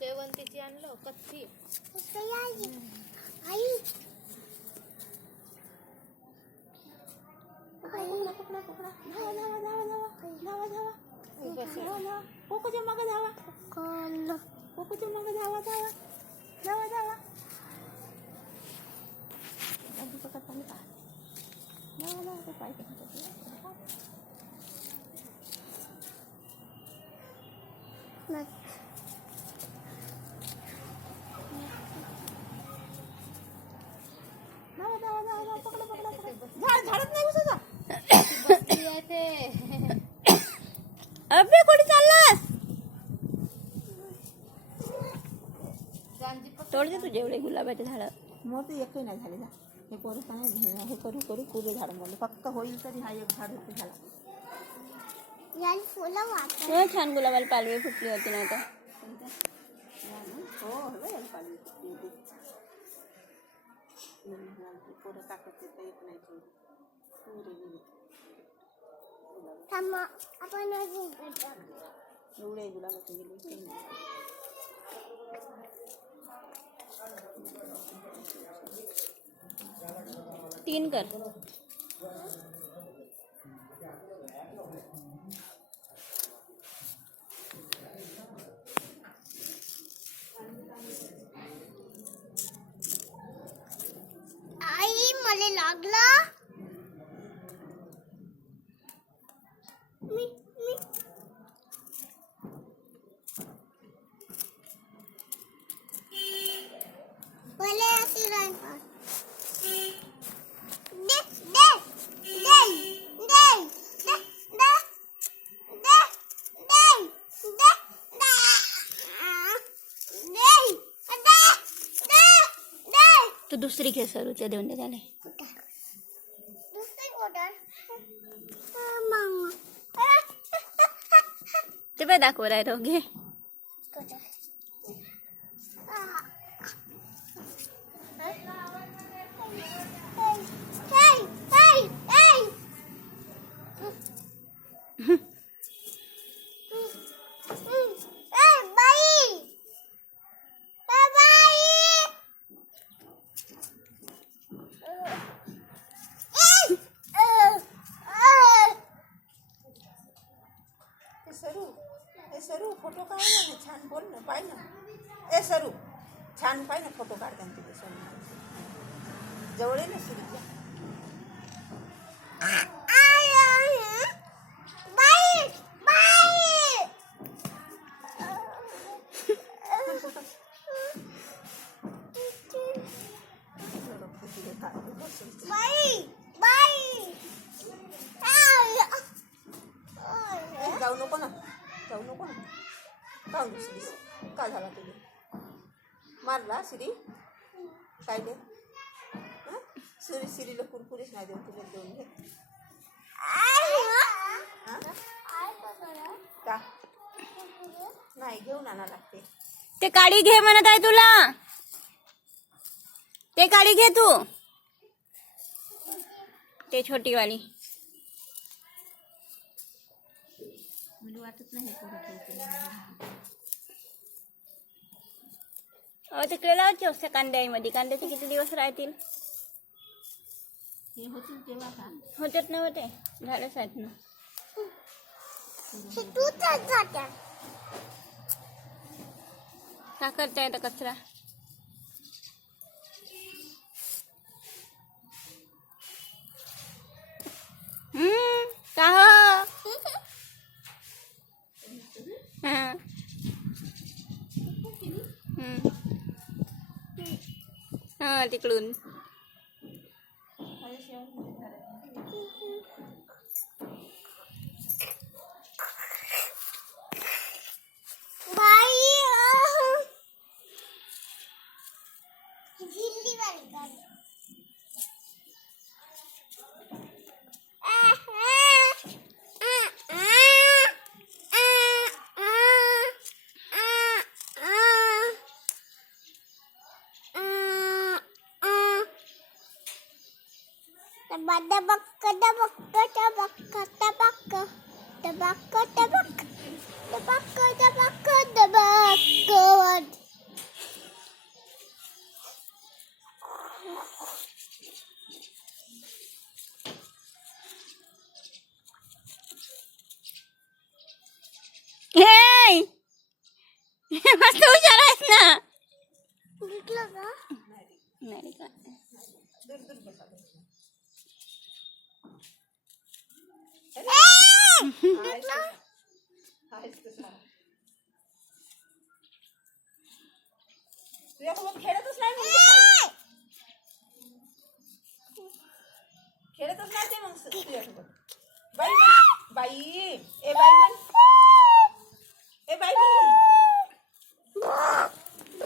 शेवंतीची आणलं कच्ची आई कोकोच्या मागे धावा कोकोच्या मागे धावा धावा धावा धावा झाडत नाही उसाचा अबे कुठे चाललास तोडते तुझे एवढे गुलाबाचे झाड मोठे एकही नाही झाले हे करू का नाही हे करू करू पुरे झाड मोडले फक्त होईल तरी हा एक झाड होते झाला छान गुलाबाला पालवी फुटली होती नाही तर हो पालवी फुटली होती पोरं टाकत येतं एक नाही पुरे आपण एवढे गुलाबाचे गेले तीन कर आई मला लागला तू दुसरी घे सरूच्या देऊन दे त्याने ते बाय दाखव राय घे सरू फोटो काढ ना छान बोल ना पाय ना ए सरू छान पाय ना फोटो काढताना तुझे सोन जवळ आहे ना सुरीच्या जाऊ नको ना का दुसरी का झाला तुझे मारला सिरी काय दे सिरीला कुरकुरीच नाही देऊ तुला देऊन घे का नाही घेऊन आणा लागते ते काडी घे म्हणत आहे तुला ते काडी घे तू ते छोटी वाली मला वाटत नाही तिकडे लावायचे असते कांद्यामध्ये कांद्याचे किती दिवस राहतील हे होतील तेव्हा का होतात ना होते झाडच आहेत ना का करताय आता कचरा का हो हा तिकडून Tabak. तुझ्यासोबत खेळतच नाही मग ते काही. खेळतच नाही ते मग तुझ्यासोबत. बाई म्हण. बाई ए बाई म्हण. ए बाई म्हण.